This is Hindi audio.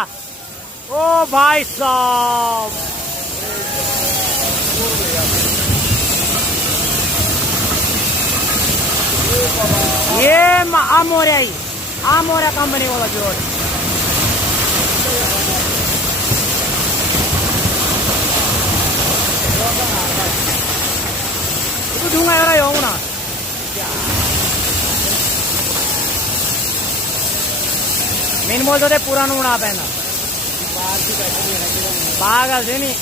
ओ भाई साहब, ये आमोरिया कंपनी वाला जोड़ itu dunga era yo una main बोल तो पुराना उड़ा पैना बाहर की बैठे नहीं, बाहर से नहीं।